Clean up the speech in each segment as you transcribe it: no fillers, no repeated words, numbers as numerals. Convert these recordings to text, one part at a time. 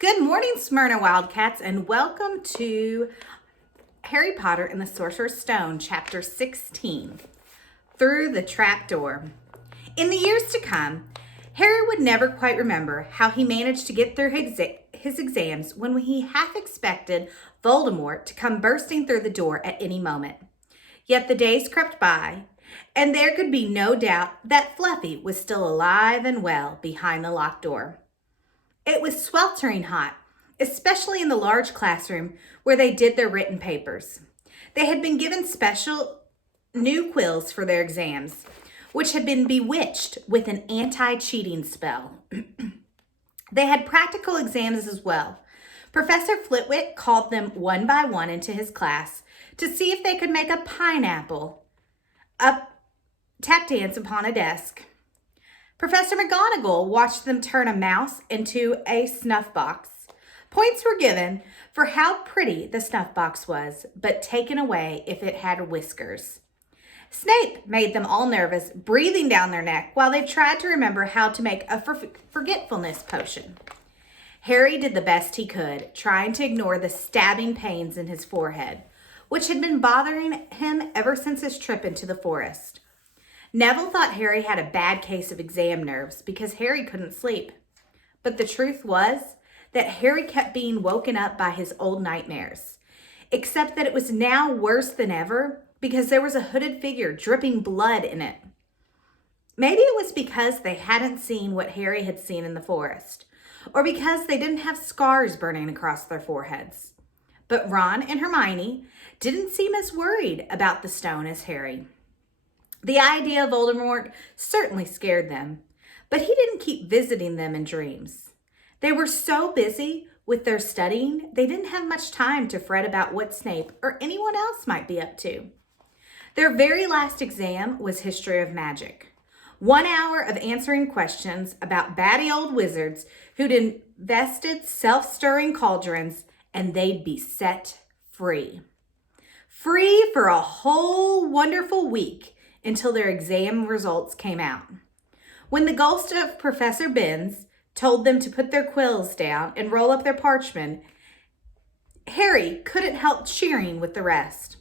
Good morning, Smyrna Wildcats, and welcome to Harry Potter and the Sorcerer's Stone, Chapter 16, Through the Trapdoor. In the years to come, Harry would never quite remember how he managed to get through his exams when he half expected Voldemort to come bursting through the door at any moment. Yet the days crept by, and there could be no doubt that Fluffy was still alive and well behind the locked door. It was sweltering hot, especially in the large classroom where they did their written papers. They had been given special new quills for their exams, which had been bewitched with an anti-cheating spell. They had practical exams as well. Professor Flitwick called them one by one into his class to see if they could make a pineapple tap dance upon a desk. Professor McGonagall watched them turn a mouse into a snuff box. Points were given for how pretty the snuff box was, but taken away if it had whiskers. Snape made them all nervous, breathing down their neck while they tried to remember how to make a forgetfulness potion. Harry did the best he could, trying to ignore the stabbing pains in his forehead, which had been bothering him ever since his trip into the forest. Neville thought Harry had a bad case of exam nerves because Harry couldn't sleep. But the truth was that Harry kept being woken up by his old nightmares, except that it was now worse than ever because there was a hooded figure dripping blood in it. Maybe it was because they hadn't seen what Harry had seen in the forest, or because they didn't have scars burning across their foreheads. But Ron and Hermione didn't seem as worried about the stone as Harry. The idea of Voldemort certainly scared them, but he didn't keep visiting them in dreams. They were so busy with their studying, they didn't have much time to fret about what Snape or anyone else might be up to. Their very last exam was History of Magic. 1 hour of answering questions about batty old wizards who'd invested self-stirring cauldrons, and they'd be set free. Free for a whole wonderful week until their exam results came out. When the ghost of Professor Binns told them to put their quills down and roll up their parchment, Harry couldn't help cheering with the rest.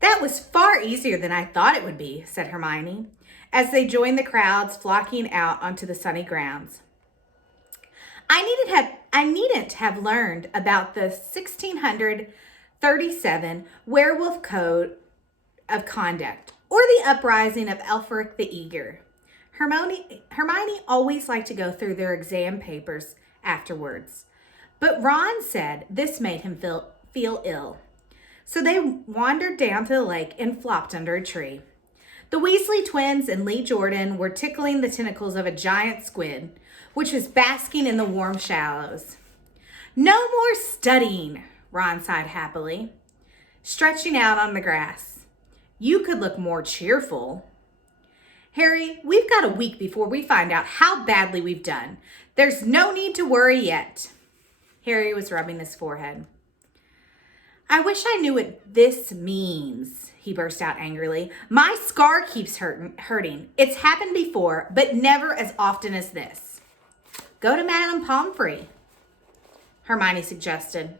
"That was far easier than I thought it would be," said Hermione, as they joined the crowds flocking out onto the sunny grounds. I needn't have learned about the 1637 Werewolf Code of Conduct or the uprising of Elfric the Eager. Hermione always liked to go through their exam papers afterwards, but Ron said this made him feel ill. So they wandered down to the lake and flopped under a tree. The Weasley twins and Lee Jordan were tickling the tentacles of a giant squid, which was basking in the warm shallows. "No more studying," Ron sighed happily, stretching out on the grass. "You could look more cheerful." "Harry, we've got a week before we find out how badly we've done. There's no need to worry yet." Harry was rubbing his forehead. "I wish I knew what this means," he burst out angrily. "My scar keeps hurting. It's happened before, but never as often as this." "Go to Madame Pomfrey," Hermione suggested.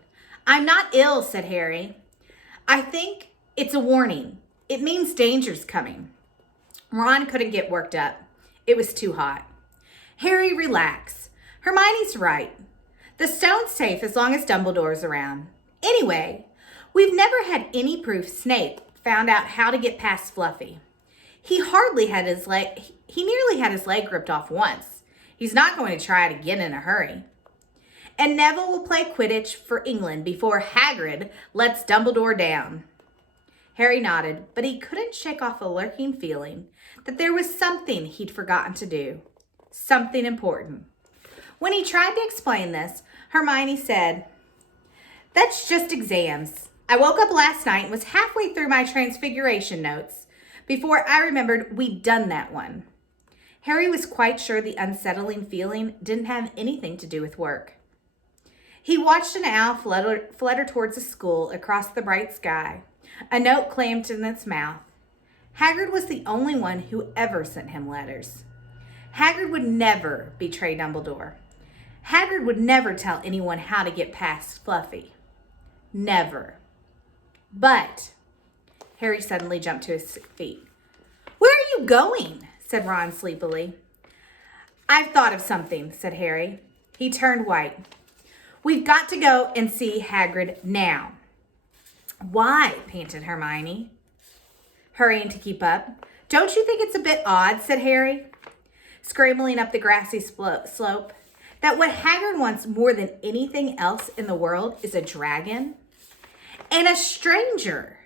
"I'm not ill," said Harry. "I think it's a warning. It means danger's coming." Ron couldn't get worked up. It was too hot. "Harry, relax. Hermione's right. The stone's safe as long as Dumbledore's around. Anyway, we've never had any proof Snape found out how to get past Fluffy. He nearly had his leg ripped off once. He's not going to try it again in a hurry. And Neville will play Quidditch for England before Hagrid lets Dumbledore down." Harry nodded, but he couldn't shake off a lurking feeling that there was something he'd forgotten to do. Something important. When he tried to explain this, Hermione said, "That's just exams. I woke up last night and was halfway through my Transfiguration notes before I remembered we'd done that one." Harry was quite sure the unsettling feeling didn't have anything to do with work. He watched an owl flutter towards the school across the bright sky, a note clamped in its mouth. Hagrid was the only one who ever sent him letters. Hagrid would never betray Dumbledore. Hagrid would never tell anyone how to get past Fluffy. Never. But Harry suddenly jumped to his feet. "Where are you going?" said Ron sleepily. "I've thought of something," said Harry. He turned white. "We've got to go and see Hagrid now." "Why?" panted Hermione, hurrying to keep up. "Don't you think it's a bit odd," said Harry, scrambling up the grassy slope, "that what Hagrid wants more than anything else in the world is a dragon? And a stranger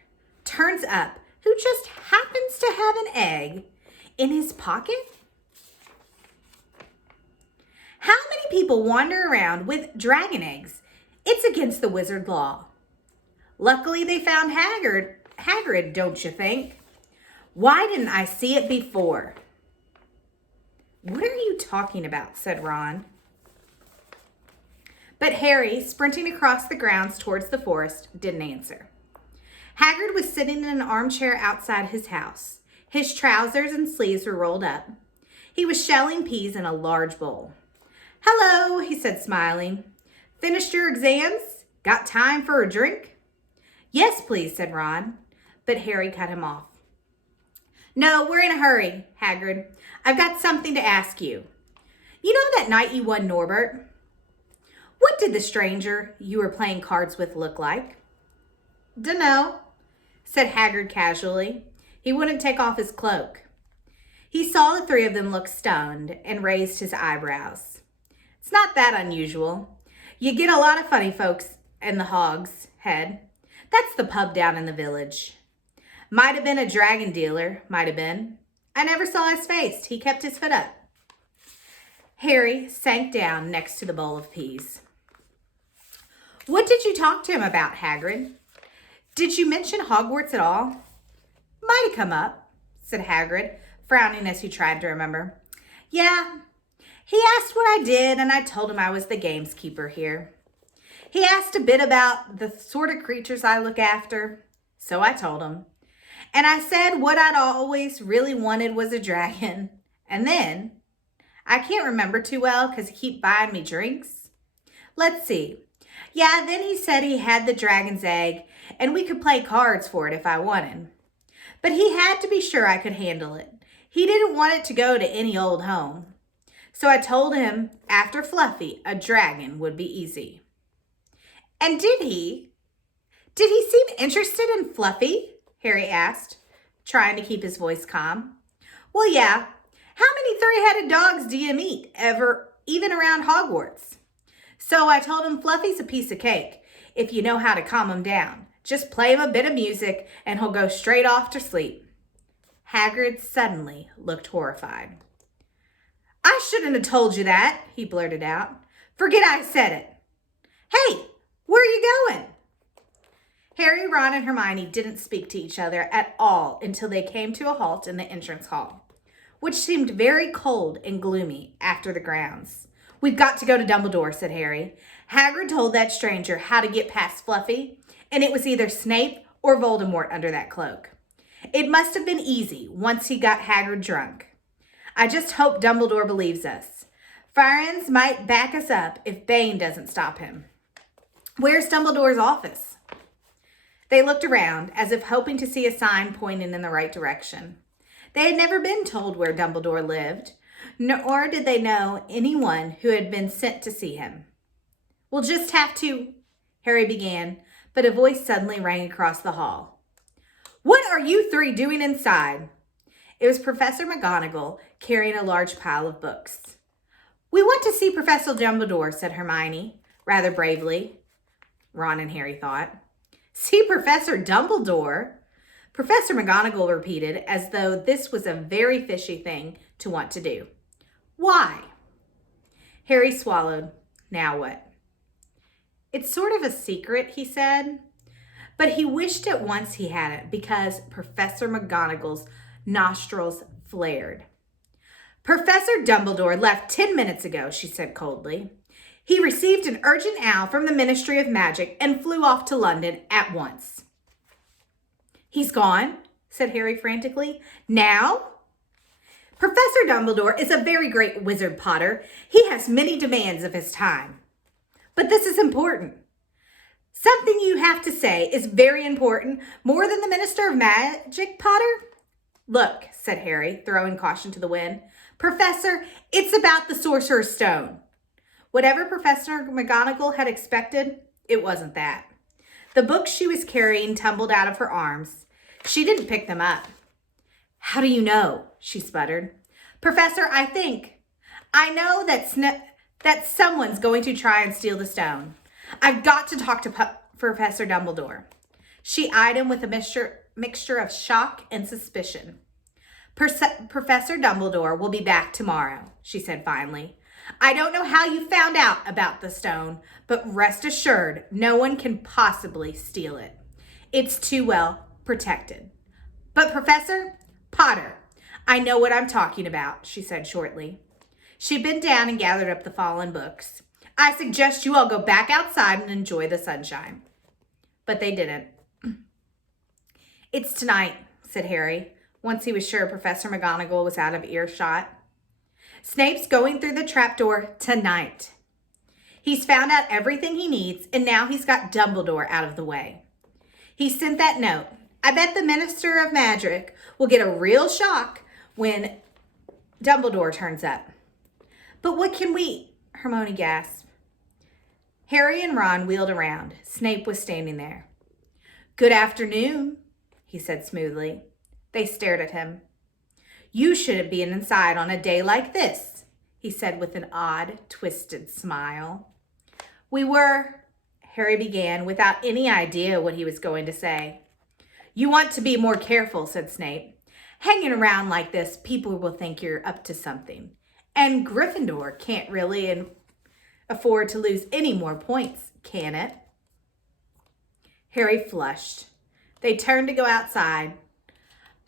turns up who just happens to have an egg in his pocket? How many people wander around with dragon eggs? It's against the wizard law. Luckily they found Hagrid, don't you think? Why didn't I see it before?" "What are you talking about?" said Ron. But Harry, sprinting across the grounds towards the forest, didn't answer. Hagrid was sitting in an armchair outside his house. His trousers and sleeves were rolled up. He was shelling peas in a large bowl. "Hello," he said, smiling. "Finished your exams? Got time for a drink?" "Yes, please," said Ron, but Harry cut him off. "No, we're in a hurry, Hagrid. I've got something to ask you. You know that night you won Norbert? What did the stranger you were playing cards with look like?" "Dunno," said Hagrid casually. He wouldn't take off his cloak. He saw the three of them look stunned and raised his eyebrows. "It's not that unusual. You get a lot of funny folks in the Hog's Head. That's the pub down in the village. Might have been a dragon dealer, might have been. I never saw his face. He kept his foot up." Harry sank down next to the bowl of peas. "What did you talk to him about, Hagrid? Did you mention Hogwarts at all?" "Might have come up," said Hagrid, frowning as he tried to remember. "Yeah, he asked what I did, and I told him I was the gameskeeper here. He asked a bit about the sort of creatures I look after, so I told him. And I said what I'd always really wanted was a dragon. And then, I can't remember too well because he keep buying me drinks. Let's see. Yeah, then he said he had the dragon's egg and we could play cards for it if I wanted. But he had to be sure I could handle it. He didn't want it to go to any old home. So I told him after Fluffy, a dragon would be easy." "And did he? Did he seem interested in Fluffy?" Harry asked, trying to keep his voice calm. "Well, yeah. How many three-headed dogs do you meet ever, even around Hogwarts? So I told him Fluffy's a piece of cake, if you know how to calm him down. Just play him a bit of music and he'll go straight off to sleep." Hagrid suddenly looked horrified. "I shouldn't have told you that," he blurted out. "Forget I said it. Hey, where are you going?" Harry, Ron, and Hermione didn't speak to each other at all until they came to a halt in the entrance hall, which seemed very cold and gloomy after the grounds. "We've got to go to Dumbledore," said Harry. "Hagrid told that stranger how to get past Fluffy, and it was either Snape or Voldemort under that cloak. It must have been easy once he got Hagrid drunk. I just hope Dumbledore believes us. Firenze might back us up if Bane doesn't stop him. Where's Dumbledore's office?" They looked around as if hoping to see a sign pointing in the right direction. They had never been told where Dumbledore lived, nor did they know anyone who had been sent to see him. "We'll just have to," Harry began, but a voice suddenly rang across the hall. "What are you three doing inside?" It was Professor McGonagall carrying a large pile of books. "We want to see Professor Dumbledore," said Hermione, rather bravely, Ron and Harry thought. "See Professor Dumbledore?" Professor McGonagall repeated, as though this was a very fishy thing to want to do. "Why?" Harry swallowed. Now what? "It's sort of a secret," he said. But he wished at once he hadn't, because Professor McGonagall's nostrils flared. "Professor Dumbledore left 10 minutes ago," she said coldly. "He received an urgent owl from the Ministry of Magic and flew off to London at once." "He's gone?" said Harry frantically. "Now?" Professor Dumbledore is a very great wizard, Potter. He has many demands of his time. But this is important. Something you have to say is very important, more than the Minister of Magic, Potter. Look, said Harry, throwing caution to the wind. Professor, it's about the Sorcerer's Stone. Whatever Professor McGonagall had expected, it wasn't that. The books she was carrying tumbled out of her arms. She didn't pick them up. How do you know? She sputtered. Professor, I know that someone's going to try and steal the stone. I've got to talk to Professor Dumbledore. She eyed him with a mixture of shock and suspicion. Professor Dumbledore will be back tomorrow, she said finally. I don't know how you found out about the stone, but rest assured, no one can possibly steal it. It's too well protected. But Professor Potter, I know what I'm talking about, she said shortly. She bent down and gathered up the fallen books. I suggest you all go back outside and enjoy the sunshine. But they didn't. It's tonight, said Harry, once he was sure Professor McGonagall was out of earshot. Snape's going through the trapdoor tonight. He's found out everything he needs, and now he's got Dumbledore out of the way. He sent that note. I bet the Minister of Magic will get a real shock when Dumbledore turns up. But what can we... Hermione gasped. Harry and Ron wheeled around. Snape was standing there. Good afternoon, he said smoothly. They stared at him. You shouldn't be inside on a day like this, he said with an odd, twisted smile. We were, Harry began without any idea what he was going to say. You want to be more careful, said Snape. Hanging around like this, people will think you're up to something. And Gryffindor can't really afford to lose any more points, can it? Harry flushed. They turned to go outside,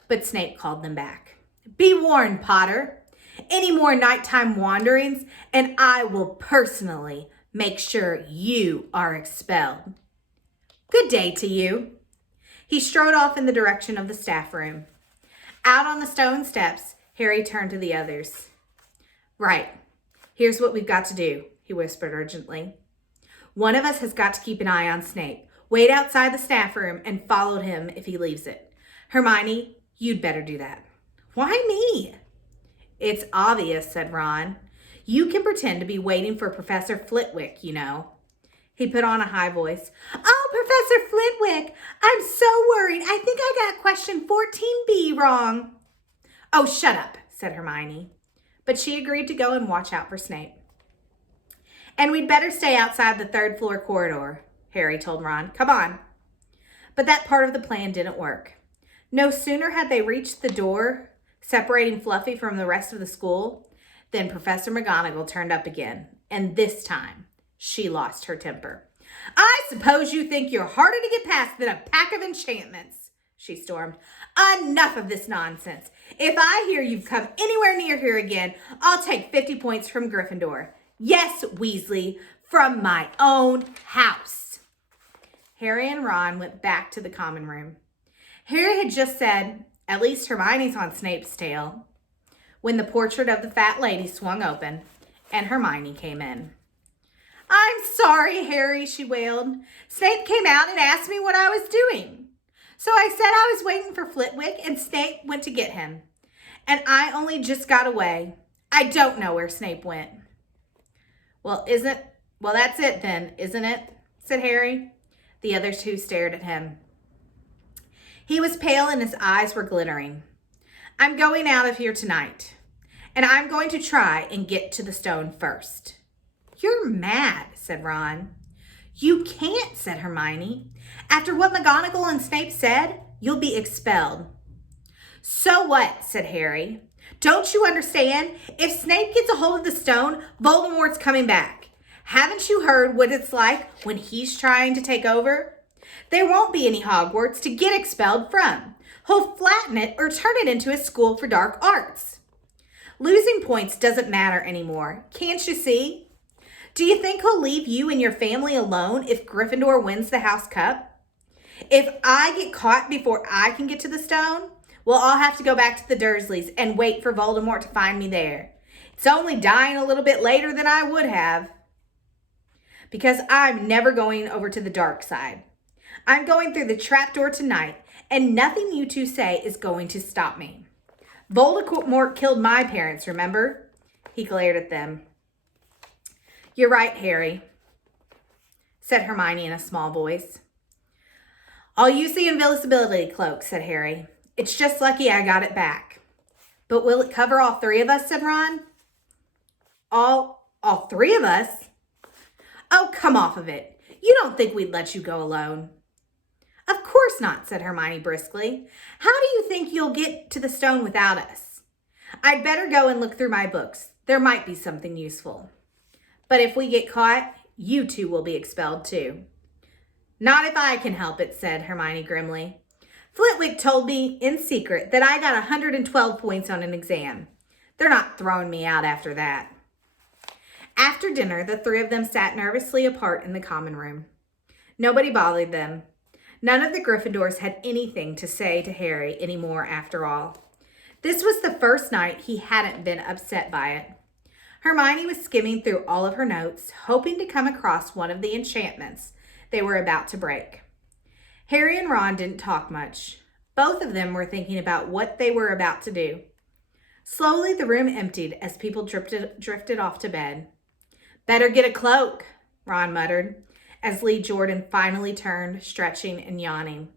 but Snape called them back. Be warned, Potter. Any more nighttime wanderings, and I will personally make sure you are expelled. Good day to you. He strode off in the direction of the staff room. Out on the stone steps, Harry turned to the others. Right. Here's what we've got to do, he whispered urgently. One of us has got to keep an eye on Snape. Wait outside the staff room and follow him if he leaves it. Hermione, you'd better do that. Why me? It's obvious, said Ron. You can pretend to be waiting for Professor Flitwick, you know. He put on a high voice. Oh, Professor Flitwick, I'm so worried. I think I got question 14B wrong. Oh, shut up, said Hermione. But she agreed to go and watch out for Snape. And we'd better stay outside the third-floor corridor, Harry told Ron. Come on. But that part of the plan didn't work. No sooner had they reached the door separating Fluffy from the rest of the school than Professor McGonagall turned up again. And this time, she lost her temper. I suppose you think you're harder to get past than a pack of enchantments, she stormed. Enough of this nonsense. If I hear you've come anywhere near here again, I'll take 50 points from Gryffindor. Yes, Weasley, from my own house. Harry and Ron went back to the common room. Harry had just said, at least Hermione's on Snape's tail, when the portrait of the fat lady swung open and Hermione came in. I'm sorry, Harry, she wailed. Snape came out and asked me what I was doing. So I said I was waiting for Flitwick and Snape went to get him. And I only just got away. I don't know where Snape went. Well, that's it then, isn't it? Said Harry. The other two stared at him. He was pale and his eyes were glittering. I'm going out of here tonight, and I'm going to try and get to the stone first. You're mad, said Ron. You can't, said Hermione. After what McGonagall and Snape said, you'll be expelled. So what, said Harry. Don't you understand? If Snape gets a hold of the stone, Voldemort's coming back. Haven't you heard what it's like when he's trying to take over? There won't be any Hogwarts to get expelled from. He'll flatten it or turn it into a school for dark arts. Losing points doesn't matter anymore. Can't you see? Do you think he'll leave you and your family alone if Gryffindor wins the House Cup? If I get caught before I can get to the stone, We'll all have to go back to the Dursleys and wait for Voldemort to find me there. It's only dying a little bit later than I would have. Because I'm never going over to the dark side. I'm going through the trapdoor tonight, and nothing you two say is going to stop me. Voldemort killed my parents, remember? He glared at them. You're right, Harry, said Hermione in a small voice. I'll use the invisibility cloak, said Harry. It's just lucky I got it back. But will it cover all three of us, said Ron. All three of us? Oh, come off of it. You don't think we'd let you go alone. Of course not, said Hermione briskly. How do you think you'll get to the stone without us? I'd better go and look through my books. There might be something useful. But if we get caught, you two will be expelled too. Not if I can help it, said Hermione grimly. Flitwick told me in secret that I got 112 points on an exam. They're not throwing me out after that. After dinner, the three of them sat nervously apart in the common room. Nobody bothered them. None of the Gryffindors had anything to say to Harry anymore after all. This was the first night he hadn't been upset by it. Hermione was skimming through all of her notes, hoping to come across one of the enchantments they were about to break. Harry and Ron didn't talk much. Both of them were thinking about what they were about to do. Slowly, the room emptied as people drifted off to bed. Better get a cloak, Ron muttered, as Lee Jordan finally turned, stretching and yawning.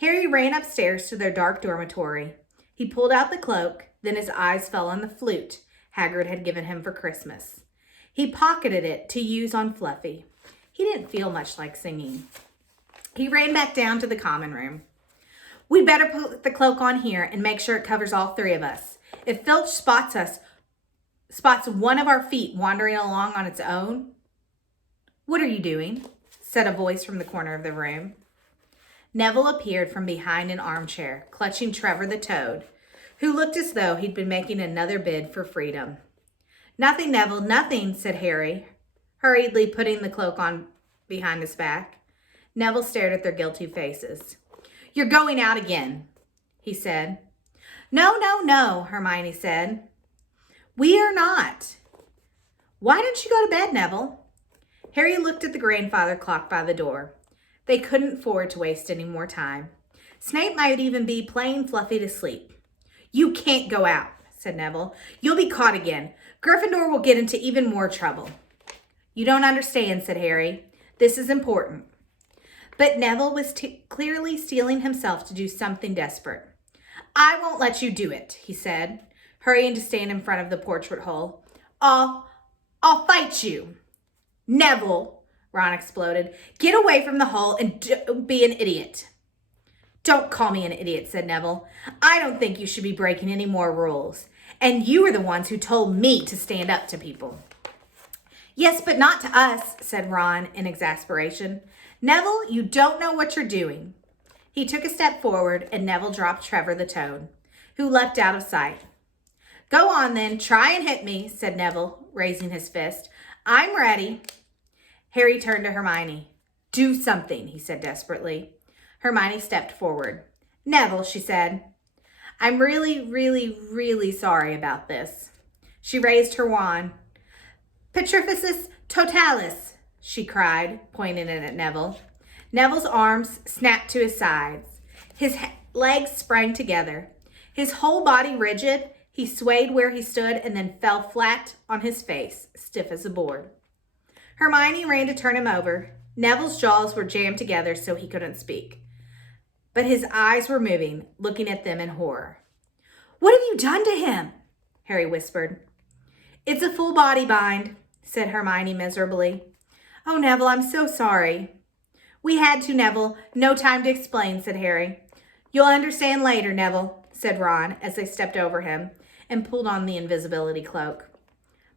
Harry ran upstairs to their dark dormitory. He pulled out the cloak, then his eyes fell on the flute Hagrid had given him for Christmas. He pocketed it to use on Fluffy. He didn't feel much like singing. He ran back down to the common room. We'd better put the cloak on here and make sure it covers all three of us. If Filch spots one of our feet wandering along on its own. What are you doing? Said a voice from the corner of the room. Neville appeared from behind an armchair, clutching Trevor the Toad, who looked as though he'd been making another bid for freedom. Nothing, Neville, nothing, said Harry, hurriedly putting the cloak on behind his back. Neville stared at their guilty faces. You're going out again, he said. No, Hermione said. We are not. Why don't you go to bed, Neville? Harry looked at the grandfather clock by the door. They couldn't afford to waste any more time. Snape might even be playing Fluffy to sleep. You can't go out, said Neville. You'll be caught again. Gryffindor will get into even more trouble. You don't understand, said Harry. This is important. But Neville was clearly steeling himself to do something desperate. I won't let you do it, he said, hurrying to stand in front of the portrait hole. I'll fight you. Neville, Ron exploded. Get away from the hole and don't be an idiot. Don't call me an idiot, said Neville. I don't think you should be breaking any more rules. And you were the ones who told me to stand up to people. Yes, but not to us, said Ron in exasperation. Neville, you don't know what you're doing. He took a step forward and Neville dropped Trevor the Toad, who leapt out of sight. Go on then, try and hit me, said Neville, raising his fist. I'm ready. Harry turned to Hermione. Do something, he said desperately. Hermione stepped forward. Neville, she said, I'm really sorry about this. She raised her wand. Petrificus totalis, she cried, pointing it at Neville. Neville's arms snapped to his sides. His legs sprang together. His whole body rigid, he swayed where he stood and then fell flat on his face, stiff as a board. Hermione ran to turn him over. Neville's jaws were jammed together so he couldn't speak. But his eyes were moving, looking at them in horror. What have you done to him? Harry whispered. It's a full body bind, said Hermione miserably. Oh, Neville, I'm so sorry. We had to, Neville. No time to explain, said Harry. You'll understand later, Neville, said Ron as they stepped over him and pulled on the invisibility cloak.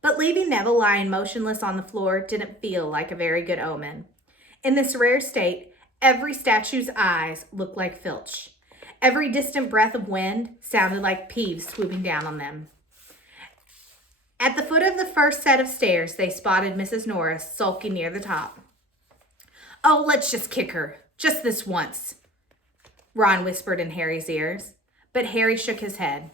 But leaving Neville lying motionless on the floor didn't feel like a very good omen. In this rare state, every statue's eyes looked like Filch. Every distant breath of wind sounded like Peeves swooping down on them. At the foot of the first set of stairs, they spotted Mrs. Norris sulking near the top. Oh, let's just kick her. Just this once, Ron whispered in Harry's ears. but Harry shook his head.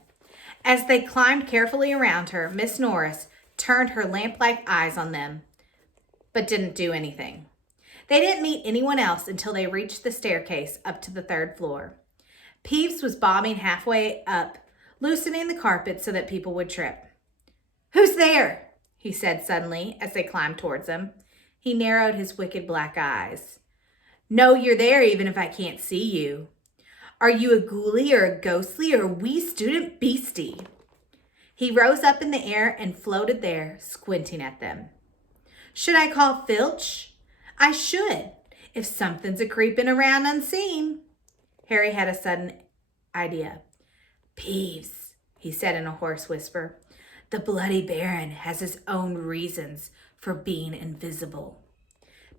As they climbed carefully around her, Miss Norris turned her lamp-like eyes on them, but didn't do anything. They didn't meet anyone else until they reached the staircase up to the 3rd floor. Peeves was bobbing halfway up, loosening the carpet so that people would trip. "Who's there?" he said suddenly as they climbed towards him. He narrowed his wicked black eyes. "Know you're there even if I can't see you. Are you a ghoulie or a ghostly or a wee student beastie?" He rose up in the air and floated there, squinting at them. "Should I call Filch?" "I should, if something's a-creeping around unseen." Harry had a sudden idea. "Peeves," he said in a hoarse whisper, "the Bloody Baron has his own reasons for being invisible."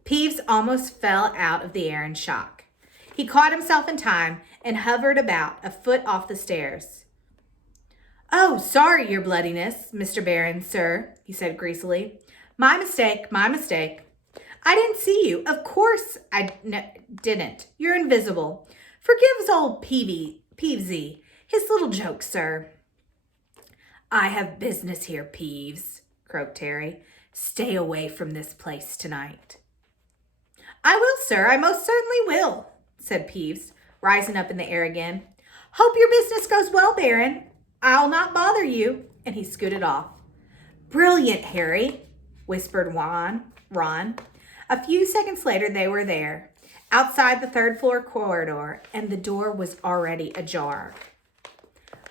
Peeves almost fell out of the air in shock. He caught himself in time and hovered about a foot off the stairs. "Oh, sorry, your bloodiness, Mr. Baron, sir," he said greasily. My mistake. I didn't see you. Of course I didn't. You're invisible. Forgives old Peevesy his little joke, sir." "I have business here, Peeves," croaked Harry. "Stay away from this place tonight." "I will, sir. I most certainly will," said Peeves, rising up in the air again. "Hope your business goes well, Baron. I'll not bother you." And he scooted off. "Brilliant, Harry," whispered Ron. A few seconds later, they were there, outside the 3rd floor corridor, and the door was already ajar.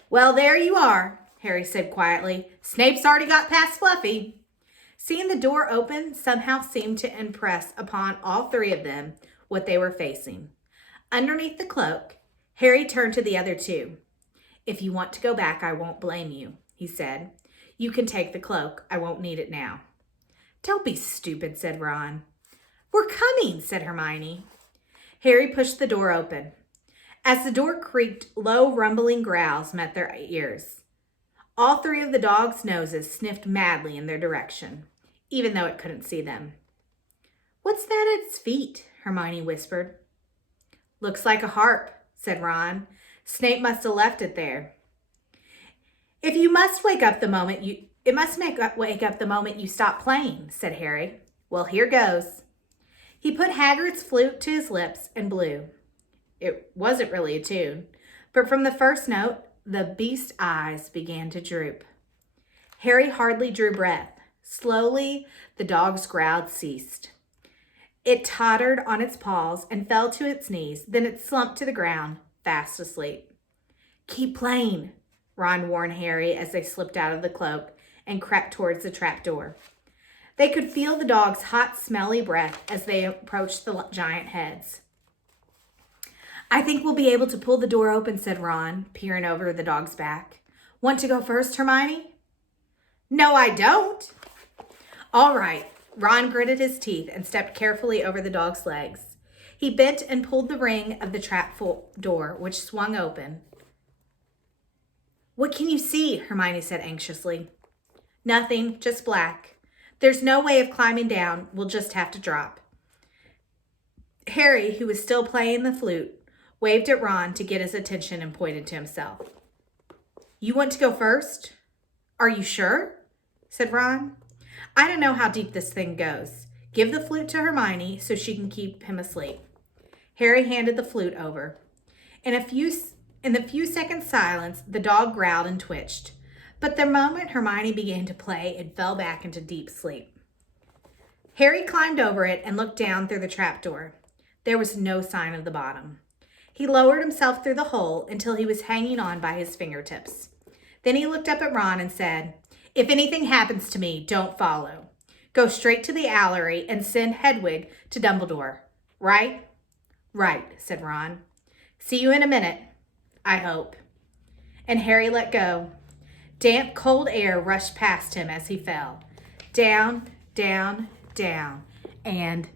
"Well, there you are," Harry said quietly. "Snape's already got past Fluffy." Seeing the door open somehow seemed to impress upon all 3 of them what they were facing. Underneath the cloak, Harry turned to the other 2. "If you want to go back, I won't blame you," he said. "You can take the cloak. I won't need it now." "Don't be stupid," said Ron. "We're coming," said Hermione. Harry pushed the door open. As the door creaked, low rumbling growls met their ears. All 3 of the dogs' noses sniffed madly in their direction, even though it couldn't see them. "What's that at its feet?" Hermione whispered. "Looks like a harp," said Ron. "Snape must have left it there." It must wake up the moment you stop playing," said Harry. "Well, here goes." He put Hagrid's flute to his lips and blew. It wasn't really a tune, but from the first note, the beast's eyes began to droop. Harry hardly drew breath. Slowly, the dog's growl ceased. It tottered on its paws and fell to its knees. Then it slumped to the ground, fast asleep. "Keep playing," Ron warned Harry as they slipped out of the cloak and crept towards the trapdoor. They could feel the dog's hot, smelly breath as they approached the giant heads. "I think we'll be able to pull the door open," said Ron, peering over the dog's back. "Want to go first, Hermione?" "No, I don't." "All right." Ron gritted his teeth and stepped carefully over the dog's legs. He bent and pulled the ring of the trap door, which swung open. "What can you see?" Hermione said anxiously. "Nothing, just black. There's no way of climbing down. We'll just have to drop." Harry, who was still playing the flute, waved at Ron to get his attention and pointed to himself. "You want to go first?" "Are you sure?" said Ron. "I don't know how deep this thing goes. Give the flute to Hermione so she can keep him asleep." Harry handed the flute over. In the few seconds' silence, the dog growled and twitched. But the moment Hermione began to play, it fell back into deep sleep. Harry climbed over it and looked down through the trapdoor. There was no sign of the bottom. He lowered himself through the hole until he was hanging on by his fingertips. Then he looked up at Ron and said, "If anything happens to me, don't follow. Go straight to the Owlery and send Hedwig to Dumbledore. Right?" "Right," said Ron. "See you in a minute, I hope." And Harry let go. Damp, cold air rushed past him as he fell. Down, down, down, and